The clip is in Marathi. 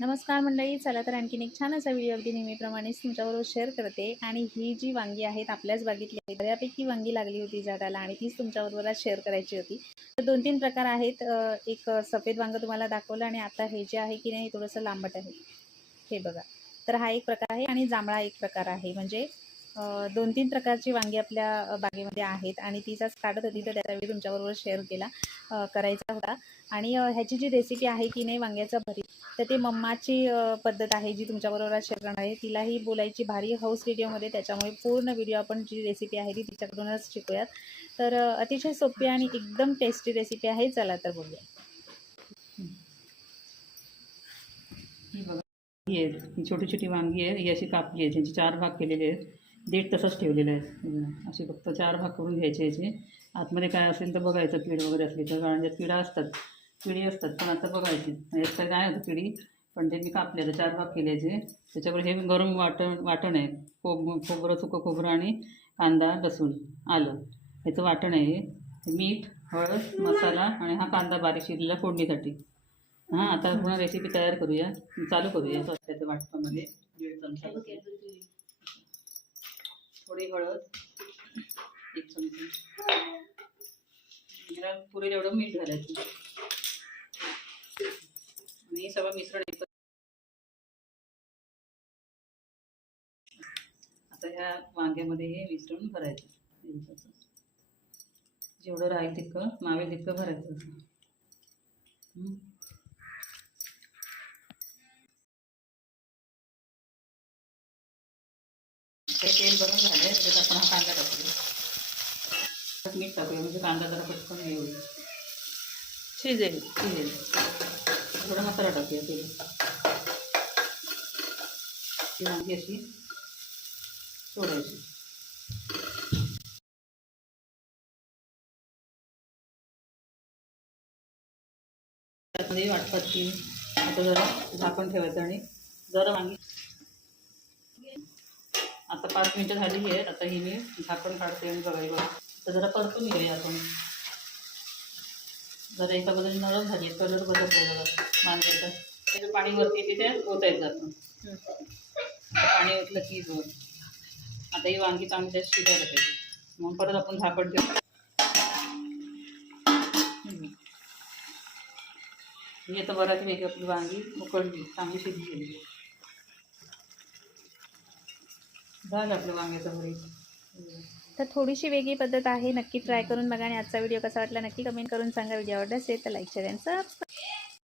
नमस्कार मंडळी, चला तर आणखीन एक छान असा व्हिडिओ अगदी नेहमीप्रमाणेच तुमच्याबरोबर शेअर करते. आणि ही जी वांगी आहेत आपल्याच बागेतली आहेत, बऱ्यापैकी वांगी लागली होती झाडाला आणि तीच तुमच्याबरोबर आज शेअर करायची होती. तर 2-3 प्रकार आहेत. एक सफेद वांगं तुम्हाला दाखवलं आणि आता हे जे आहे की नाही थोडंसं लांबट आहे, हे बघा. तर हा एक प्रकार आहे आणि जांभळा एक प्रकार आहे. म्हणजे 2-3 प्रकारची वांगी आपल्या बागेमध्ये आहेत आणि तीच आज काढत होती, तर त्यावेळी तुमच्याबरोबर शेअर करायचा होता. आणि ह्याची जी रेसिपी आहे की नाही वांग्याचा भरीत, तर ते मम्माची पद्धत आहे जी तुमच्याबरोबर आज शेअर करणार आहे. तिलाही बोलायची भारी हौस व्हिडिओमध्ये, त्याच्यामुळे पूर्ण व्हिडिओ आपण जी रेसिपी आहे ती तिच्याकडूनच शिकूयात. तर अतिशय सोपी आणि एकदम टेस्टी रेसिपी आहे. चला तर बोलूया. ही बघा, ही आहेत, ही छोटी छोटी वांगी आहे. ही अशी कापली आहे, त्यांचे 4 भाग केलेले आहेत. देठ तसंच ठेवलेलं आहे. असे फक्त 4 भाग करून घ्यायचे याचे. आतमध्ये काय असेल तर बघायचं, कीड वगैरे असली तर. गांजात किडा असतात, किडी असतात, पण आता बघायची. यात काय काय होतं किडी, पण ते मी कापलेलं 4 भाग केल्याचे. त्याच्यावर हे गरम वाटण आहे. खोबरं, सुकं खोबरं आणि कांदा, लसूण, आलं ह्याचं वाटण आहे. मीठ, हळद, मसाला आणि हा कांदा बारीक चिरलेला फोडणीसाठी. हां, आता पुन्हा रेसिपी तयार करूया, चालू करूया. स्वस्त्याच्या वाटपामध्ये 1.5 चमचा थोडी हळद, 1 चमचा जिरा, पुरेल एवढं मीठ घालायचं आणि हे सगळं मिश्रण आता ह्या वांग्यामध्ये हे मिश्रण भरायचं. जेवढं राहील तितकं, मावेल तितकं भरायचं. ते तेल गरम झालं आहे, त्याच्यात आपण हा कांदा टाकूया. मीठ टाकूया म्हणजे कांदा जरा पटकन हे होईल, शिजेल. थोडा मसाला टाकूया. तेल ती वांगी अशी सोडायची. त्यामध्ये वाटतात की आता जरा झाकण ठेवायचं आणि जरा वांगी आता 5 मिनटं झालेली आहेत. आता ही मी झाकण काढते आणि बघायला तर जरा परतून घेऊया आपण. जरा एका बाजूने नरम झाली, कलर बदलला बघा वांग्याचा. त्याचं पाणी वरती तिथे ओतायचं आपण. पाणी ओतलं की आता ही वांगी चांगली शिजायला पाहिजे. मग परत आपण झाकण ठेवू. ही आता बऱ्याच वेगळी आपली वांगी उकळली, चांगली शिजली. झालं आपलं वांग्याचं भरीत. तर थोडीशी वेगळी पद्धत आहे, नक्की ट्राय करून बघा. आणि आजचा व्हिडिओ कसा वाटला नक्की कमेंट करून सांगा. व्हिडिओ आवडला असेल तर लाईक, शेअर आणि सबस्क्राईब.